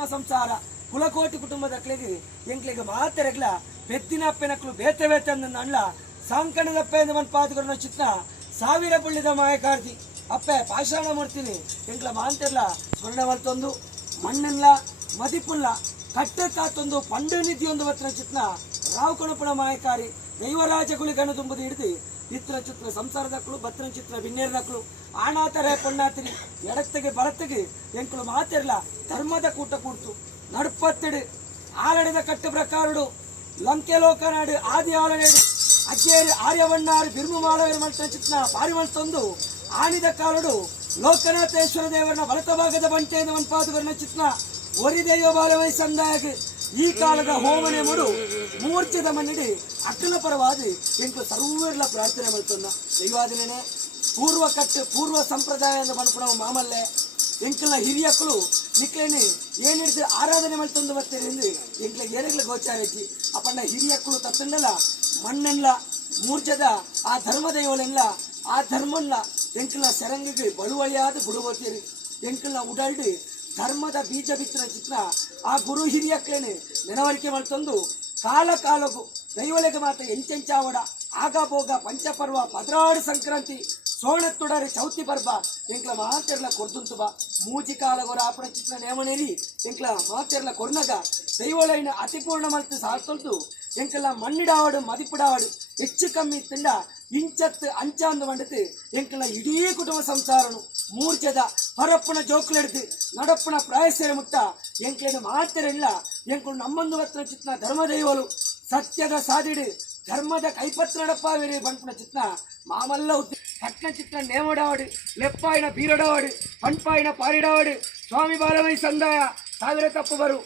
ಆತ್ಮ ಸಂಸಾರ ಕುಲಕೋಟಿ ಕುಟುಂಬದಕ್ಳಿಗೆ ಎಂಕ್ಲಿಗೆ ಮಾತೆರೆಗ್ಲ ಪೆದ್ದಿನ ಅಪ್ಪೆನಕ್ಲು ಬೇತೆ ಬೇತೆ ಅಂದ ಸಾಂಕಣದಪ್ಪೆ ಎಂದು ಮನ್ ಪಾತುಗರನ ಚಿತ್ನ ಸಾವಿರ ಪುಳ್ಳಿದ ಮಾಯಕಾರ್ತಿ ಅಪ್ಪೆ ಪಾಷಾಣ ಮಾಡ್ತೀನಿ ಎಂಕ್ಲ ಮಾಂತೆರ್ಲ ಸ್ವರ್ಣ ಮಲ್ತೊಂದು ಮಣ್ಣೆಲ್ಲ ಮದಿಪುಲ್ಲ ಕಟ್ಟೆ ಕಾತೊಂದು ಪಂಡು ನಿಧಿ ಒಂದು ವತ್ನ ಚಿತ್ನ ರಾವ್ ಕಣಪುಣ ಮಾಯಕಾರಿ ದೈವರಾಜ ಗುಳಿಗನ್ನು ತುಂಬುದು ಹಿಡಿದು ಇತ್ರ ಚಿತ್ರ ಸಂಸಾರದಕ್ಕಳು ಬತ್ರ ಚಿತ್ರ ಬಿನ್ನೇರ್ದಕ್ಕಳು ಆಣಾತರೆ ಪೊಣ್ಣಾತಿರಿ ಎಡತ್ತೆಗೆ ಬಲತ್ತೆಗೆ ಎಂಕಳು ಮಾತೆರ್ಲ ಧರ್ಮದ ಕೂಟ ಕೂಡ್ತು ನಡುಪತ್ತೆಡು ಆಲಡಿದ ಕಟ್ಟು ಪ್ರಕಾರಡು ಲಂಕೆ ಲೋಕನಾಡು ಆದಿ ಆಲನೇಡು ಅಜ್ಜೇರಿ ಆರ್ಯವಣ್ಣಾರು ಬಿರ್ಮು ಮಾಲವರ ಮಲ್ತ ಚಿತ್ನ ಪಾರಿಮಲ್ತೊಂದು ಆನಿದ ಕಾಲಡು ಲೋಕನಾಥೇಶ್ವರ ದೇವರನ ಬಲತ ಭಾಗದ ಬಂಟೆಯಿಂದ ಮನ್ಪಾದುಗರನ ಚಿತ್ನ ಒರಿದೆಯೋ ಬಾಲವೈ ಸಂದಾಯಕ್ಕೆ ಈ ಕಾಲದ ಹೋಮನೆ ಮುಡು ಮೂರ್ಛದ ಮನ್ನಿಡಿ ಅಕ್ಕನ ಪರವಾದಿ ಎಂಟು ಸರ್ವರ್ಲ ಪ್ರಾರ್ಥನೆ ಮಲ್ತೊಂದ ದೈವಾದಿನೇ ಪೂರ್ವ ಕಟ್ಟು ಪೂರ್ವ ಸಂಪ್ರದಾಯ ಎಂದು ಮನ್ಪುಣ ಮಾಮಲ್ಲೆ ಎಂಕಲ್ನ ಹಿರಿಯಕ್ಕಳು ನಿಕ್ಲೇನೆ ಏನಿಡ್ದು ಆರಾಧನೆ ಮಲ್ತೊಂದು ಬರ್ತೇನೆ ಎಂಕ್ಲ ಏನೆಗ್ಲ ಗೋಚಾರೈತಿ ಅಪ್ಪಣ್ಣ ಹಿರಿಯಕ್ಕಳು ತತ್ತಂಡಲ್ಲ ಮಣ್ಣೆಲ್ಲ ಮೂರ್ಛದ ಆ ಧರ್ಮ ದೈವಲೆಲ್ಲ ಆ ಧರ್ಮಲ್ಲ ಎಂಕಲ್ನ ಸೆರಂಗಿಗೆ ಬಳುವಳಿಯಾದ ಬುಡುಗೋತೀರಿ ಎಂಕಲ್ನ ಉಡಲ್ಡಿ ಧರ್ಮದ ಬೀಜ ಬಿತ್ತನ ಚಿತ್ರ ಆ ಗುರು ಹಿರಿಯಕ್ಕೇನೆ ನೆನವರಿಕೆ ಮಾಡ್ತಂದು ಕಾಲ ಕಾಲಗೂ ದೈವಲೆಗೆ ಮಾತ್ರ ಎಂಚೆಂಚಾವಡ ಆಗ ಭೋಗ ಪಂಚಪರ್ವ ಪದ್ರಾಡು ಸಂಕ್ರಾಂತಿ ಸೋಣತ್ತುಡರೆ ಚೌತಿ ಪರ್ವ ಎಂಕ್ಲ ಮಾತೆರ್ಲ ಕೊರ್ದುಂತು ಬಾ ಮೂಜಿ ಕಾಲಗೋರ ಆಪಣ ಚಿತ್ರ ನೇಮನೇರಿ ಎಂಕ್ಲ ಮಾತೆರ್ಲ ಕೊರ್ನಗ ದೈವಲೈನ ಅತಿಪೂರ್ಣ ಮಲ್ತು ಸಾರ್ತೊಂದು ಎಂಕಲ್ಲ ಮಣ್ಣಿಡಾವಡು ಮದಿಪಿಡಾವಡು ಹೆಚ್ಚು ಕಮ್ಮಿ ತಿಂಡ ಇಂಚತ್ತು ಅಂಚಾಂದು ಮಂಡತು ಎಂಕಲ್ಲ ಇಡೀ ಕುಟುಂಬ ಸಂಸಾರನು ಮೂರ್ಛದ ಹೊರಪ್ಪನ ಜೋಕ್ಲೆಡ್ದು ನಡಪ್ಪನ ಪ್ರಾಯಸೇರ ಮುಟ್ಟ ಎಂಕ್ಲೇನು ಮಾತೆರೆಲ್ಲ ಎಂಕಳು ನಮ್ಮೊಂದು ವತ್ನ ಚಿತ್ನ ಧರ್ಮದೈವಲು ಸತ್ಯದ ಸಾದಿಡು ಧರ್ಮದ ಕೈಪತ್ರ ನಡಪ್ಪಾವೇರಿ ಬಂಟ್ಪುನ ಚಿತ್ನ ಮಾಮಲ್ಲ ಉದ್ದಿ ಕಟ್ನ ಚಿತ್ರ ನೇಮಡಾವಡು ಲೆಪ್ಪಾಯಿನ ಬೀರಡಾವಡು ಪಂಪಾಯಿನ ಪಾರಿಡಾವಡು ಸ್ವಾಮಿ ಬಾಲವೈ ಸಂದಾಯ ಸಾವಿರ ತಪ್ಪು ಬರು